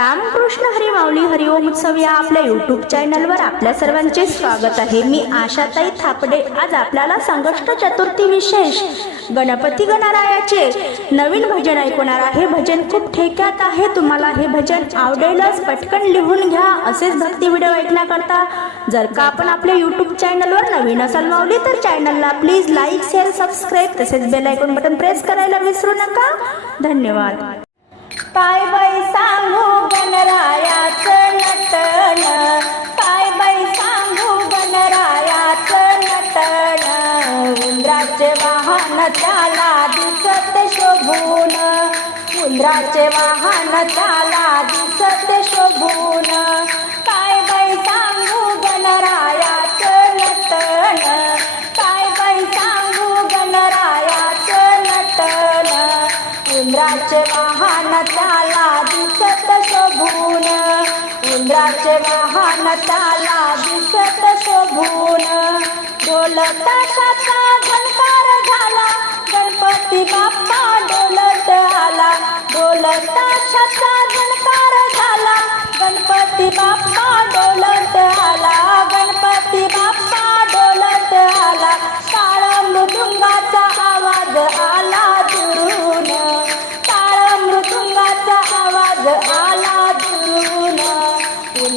रामकृष्ण हरी माऊली हरिओम उत्सव या आपल्या युट्यूब चॅनलवर आपल्या सर्वांचे स्वागत आहे. मी आशाताई थापडे. आज आपल्याला संकष्ट चतुर्थी विशेष गणपती गणरायाचे नवीन भजन ऐकवणार आहे. भजन खूप ठेक्यात आहे. तुम्हाला हे भजन आवडेलच. पटकन लिहून घ्या. असेच भक्ती व्हिडिओ ऐकण्याकरता जर का आपण आपल्या युट्यूब चॅनलवर नवीन असाल माऊली तर चॅनलला प्लीज लाईक शेअर सबस्क्राईब तसेच बेल आयकॉन बटन प्रेस करायला विसरू नका. धन्यवाद. काय बाई सांगू गणरायाचं नटन काय बाई सांगू गणरायाचं नटन उंदराचे वाहन त्याला दिसत शोभून. उंदराचे वाहन त्याला दिसत शोभून. उंदराचे वाहन त्याला दिसत शोभून. उंदराचे वाहन त्याला दिसत शोभून. डोलत ताशाचा झणकार झाला. गणपती बाप्पा डोलत आला. डोलत झाला. गणपती बाप्पा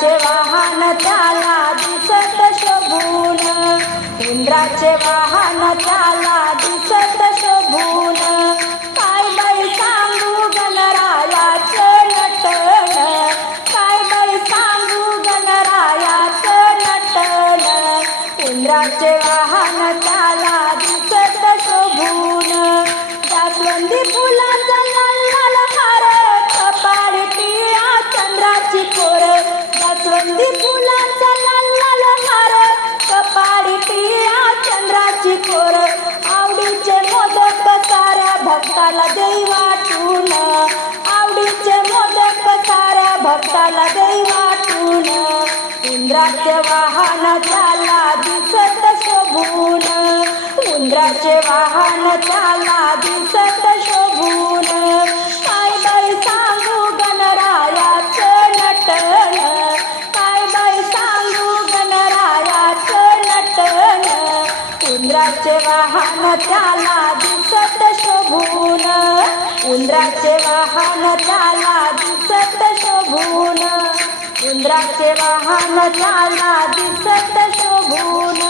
इंद्राचे वाहन त्याला दिसत शोभून. इंद्राचे वाहन त्याला दिसत शोभून. काय बाई सांगू गणरायाचं नटन? काय बाई सांगू गणरायाचं नटन? इंद्राचे वाहन त्याला दिसत शोभून. जास्वंदी फुला जास्वंदी फुलाचा लाल हार कपाळी पिळा चंद्राची कोर आवडीचे मोदक साऱ्या भक्ताला देई वाटून आवडीचे मोदक साऱ्या भक्ताला देई वाटून इंद्राचे वाहन त्याला दिसत शोभून. उंदराचे वाहन त्याला दिसत शोभून. वाहन त्याला दिसत शोभून. उंदराचे वाहन त्याला दिसत शोभून. उंदराचे वाहन त्याला दिसत शोभून.